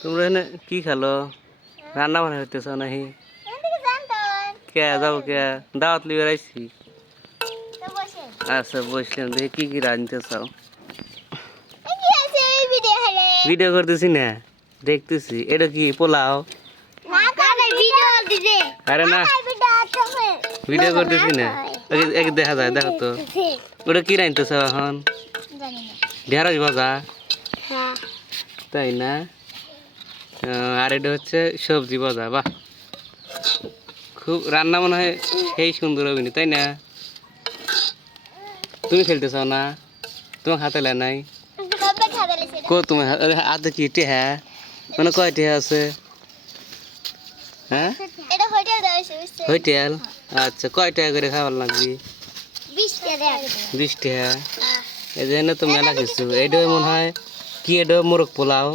তোমরা এখানে কি খেলো? রান্না বান্না হইতেছ নাহি কে যাব কে? দাওয়াত লিবে আইছি আচ্ছা বসলাম। দেখি কি কি রাঁধতে চাও ভিডিও করতেছি না? দেখতেছি। এটা কি পোলাও? আরে না। ভিডিও করতেছি না। একে- দেখা যায় দেখো তো। ওটা কি রাঁধতেছ এখন? ঢেঁড়স ভাজা। হ্যাঁ। তাই না? আর এটা হচ্ছে সবজি ভাজা বাহ। খুব রান্না মনে হয় সেই সুন্দর অভিনয় তাই না? তুমি খেলতে চাও না? তোমার হাতে লাই নাই? কো তোমার হাতে কি টেহা মানে কয় টেহা আছে? হ্যাঁ? হোটেল আচ্ছা কয় টাকা করে খাবার লাগবে? বিশ টাকা এই জন্য তো মেলা কিছু। এইটা মনে হয় কি এটা মোরগ পোলাও?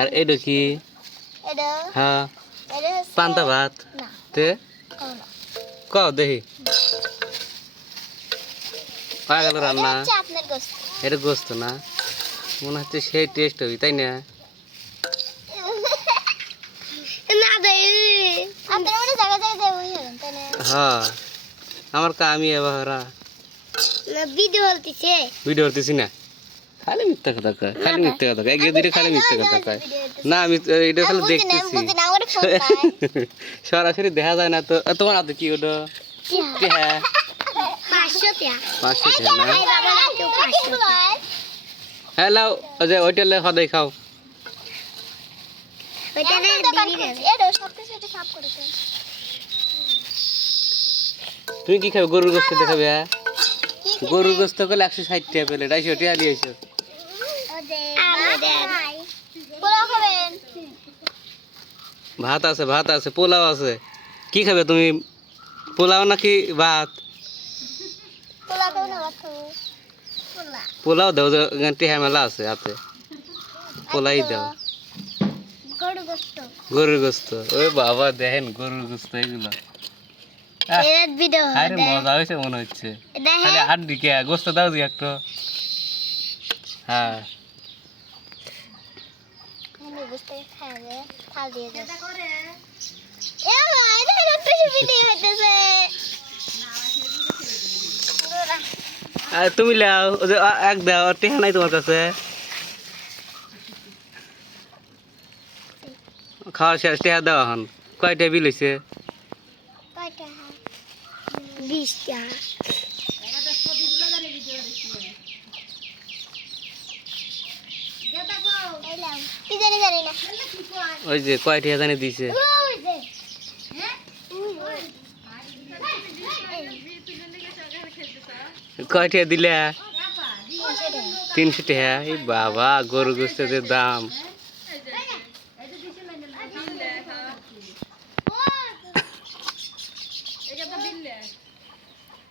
আর এইটা কি? হ্যাঁ। পান্তা ভাত? তে? ক দেখি। পাওয়া গেল রান্না। এটা গোস্ত। না। মনে হচ্ছে সেই টেস্ট হবি তাই না? হ্যাঁ। আমার কামি এবার ভিডিও ভিডিও না। খালি মিথ্যা কথা কয় খালি মিথ্যা কথা কয়। একদিন খালি মিথ্যা কথা কয়। না আমি এটা খালি দেখতেছি। সরাসরি দেখা যায় না তো। তোমার হাতে কি ওটা? কি হ্যাঁ? পাঁচশো টাকা হ্যাঁ লাও ওই যে ওইটা সদাই খাও। তুমি কি খাবে? গরুর গোস্ত দেখাবে হ্যাঁ? গরুর গোস্ত করলে একশো ষাট টাকা পেলে টাকা দিয়েছ আমাদের পোলাও খাবেন ভাত আছে ভাত আছে পোলাও আছে। কি খাবে তুমি? পোলাও নাকি ভাত? পোলাও দাও টেহা মেলা আছে হাতে। পোলাই দাও। গরুর গোস্ত। ওই বাবা দেখেন গরুর গোস্ত এগুলো। আরে মজা হয়েছে মনে হচ্ছে। খালি দেখে হাড্ডি কে গোস্ত দাও দি একটু। হ্যাঁ। দিয়ে আর তুমি লাও এক দাও টেহা নাই তোমার কাছে। খাওয়া শেষ টেহা দাও এখন। কয়টা বিল হয়েছে বিশটা। কি জানি জানি না ওই যে কয় টেহা জানি দিছে। ওই যে কয় টেহা দিলে? তিনশো টেহা এই বাবা গরু গোস্তের যে দাম।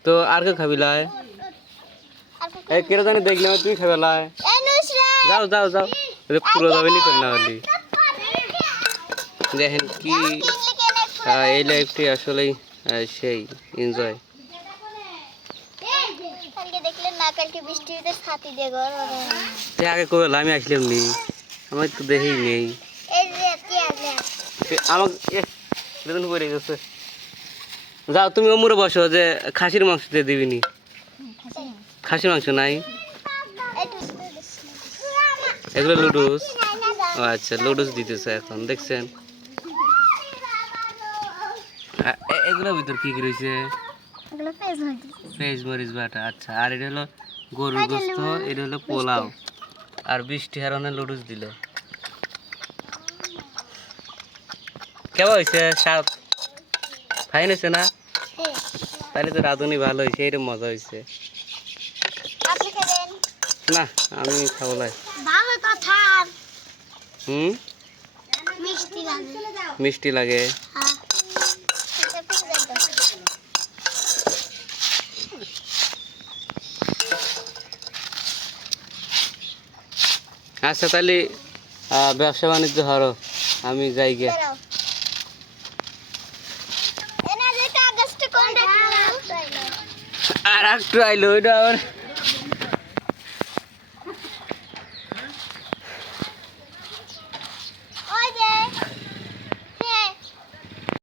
তো আর কেউ খাবি লাই কেরো জানি দেখলাম তুই খাবে লাই যাও যাও যাও। পুরো যাবে নি না হলি। দেখেন কি এই লাইফটি আসলেই সেই এনজয় আগে কবে আমি আসলাম নি। আমার তো দেখেই নেই। আমাকে গেছে। যাও তুমি অমুরে বসো যে খাসির মাংস দিয়ে দিবি নি খাসির মাংস নাই? এগুলো লুডুস। ও আচ্ছা লুডুস দিতেছে এখন দেখছেন? আ, এগুলোর ভিতর কি কি রয়েছে? পেঁয়াজ মরিচ বাটা আচ্ছা আর এটা হলো গরুর গোস্ত এটা হলো পোলাও। আর বৃষ্টি হারনে লুডুস দিল। কেমন হয়েছে স্বাদ ফাইন হয়েছে না? তাহলে তো রাঁধুনি ভালো হয়েছে এরকম মজা হয়েছে। না আমি খাব লাই ভালো কথা। হুম? মিষ্টি লাগে। মিষ্টি লাগে। হ্যাঁ। আচ্ছা তাহলে ব্যবসা বাণিজ্য হরো আমি যাই গে দাঁড়াও। এনা যে কাগজটা কোন রাখলাম আর একটু আইলো ওইটা আবার